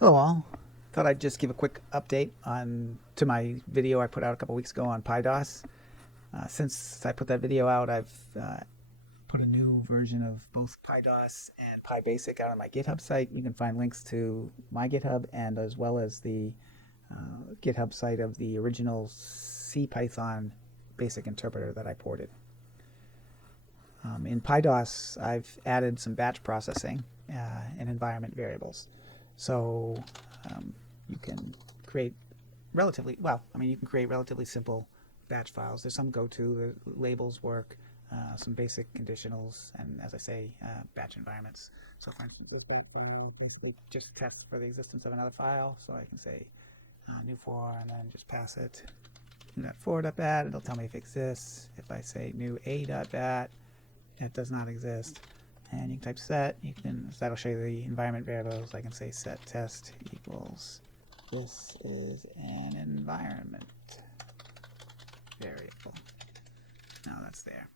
Hello all. Thought I'd just give a quick update to my video I put out a couple weeks ago on PyDOS. Since I put that video out, I've put a new version of both PyDOS and PyBasic out on my GitHub site. You can find links to my GitHub and as well as the GitHub site of the original CPython basic interpreter that I ported. In PyDOS, I've added some batch processing and environment variables. So you can create you can create relatively simple batch files. There's some the labels work, some basic conditionals, and as I say, batch environments. So for instance, this batch file basically just tests for the existence of another file. So I can say new for and then just pass it new.for.bat. It'll tell me if it exists. If I say new a.bat, it does not exist. And you can type set, that'll show you the environment variables. I can say set test equals, this is an environment variable. Now that's there.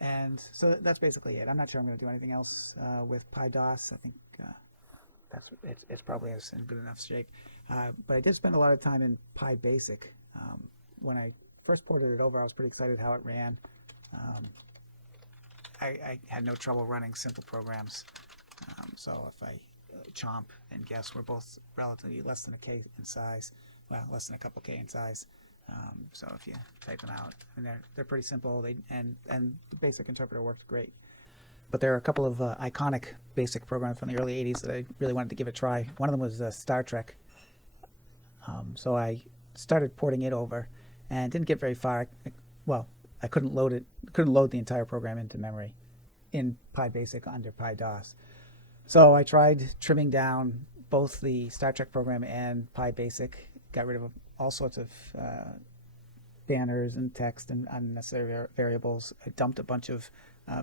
And so that's basically it. I'm not sure I'm going to do anything else with PyDOS. I think it's probably in good enough shape. But I did spend a lot of time in PyBasic. When I first ported it over, I was pretty excited how it ran. I had no trouble running simple programs. So if I chomp and guess, we're both relatively less than a K in size, well, less than a couple K in size. So if you type them out, and they're pretty simple. And the basic interpreter worked great. But there are a couple of iconic basic programs from the early 80s that I really wanted to give a try. One of them was Star Trek. So I started porting it over and didn't get very far. Well, I couldn't load the entire program into memory in PyBasic under PyDOS. So I tried trimming down both the Star Trek program and PyBasic, got rid of all sorts of banners and text and unnecessary variables. I dumped a bunch of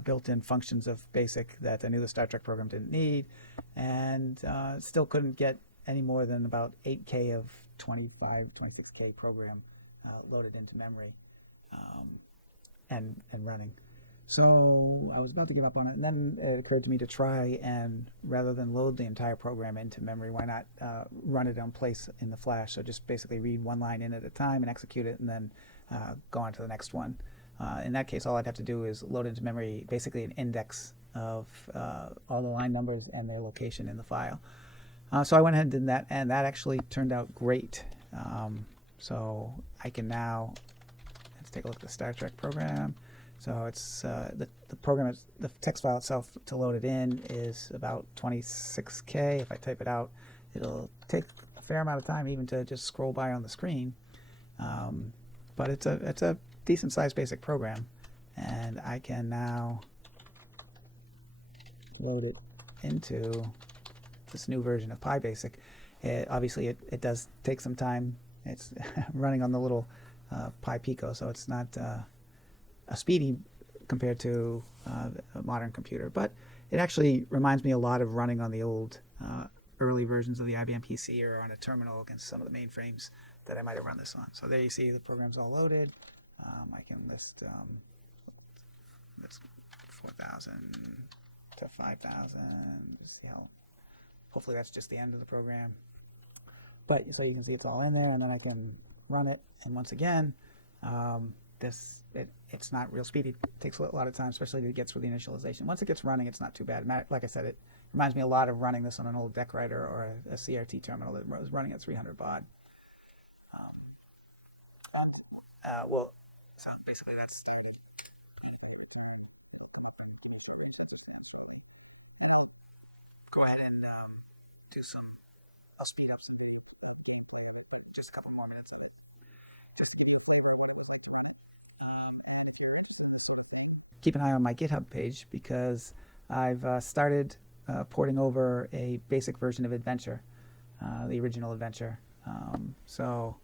built-in functions of BASIC that I knew the Star Trek program didn't need, and still couldn't get any more than about 8K of 26K program loaded into memory. And running. So I was about to give up on it, and then it occurred to me to try and, rather than load the entire program into memory, why not run it on place in the flash? So just basically read one line in at a time and execute it, and then go on to the next one. In that case, all I'd have to do is load into memory basically an index of all the line numbers and their location in the file. So I went ahead and did that, and that actually turned out great. So I can now take a look at the Star Trek program. So it's the program, the text file itself to load it in is about 26K. If I type it out, it'll take a fair amount of time even to just scroll by on the screen. But it's a decent sized basic program, and I can now load it into this new version of PyBasic. Obviously, it does take some time. It's running on the little PyPico, so it's not a speedy compared to a modern computer, but it actually reminds me a lot of running on the old early versions of the IBM PC or on a terminal against some of the mainframes that I might have run this on. So there you see the program's all loaded. I can list that's 4,000 to 5,000. Just see how. Hopefully that's just the end of the program. But so you can see it's all in there, and then I can run it. And once again, it's not real speedy. It takes a lot of time, especially to get through the initialization. Once it gets running, it's not too bad. Like I said, it reminds me a lot of running this on an old deck writer or a CRT terminal that was running at 300 baud. So basically that's starting. Go ahead and do some. I'll speed up some. Just a couple more minutes. Keep an eye on my GitHub page because I've started porting over a basic version of Adventure, the original Adventure. So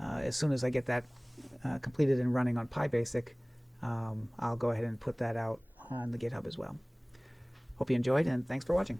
as soon as I get that completed and running on PyBasic, I'll go ahead and put that out on the GitHub as well. Hope you enjoyed, and thanks for watching.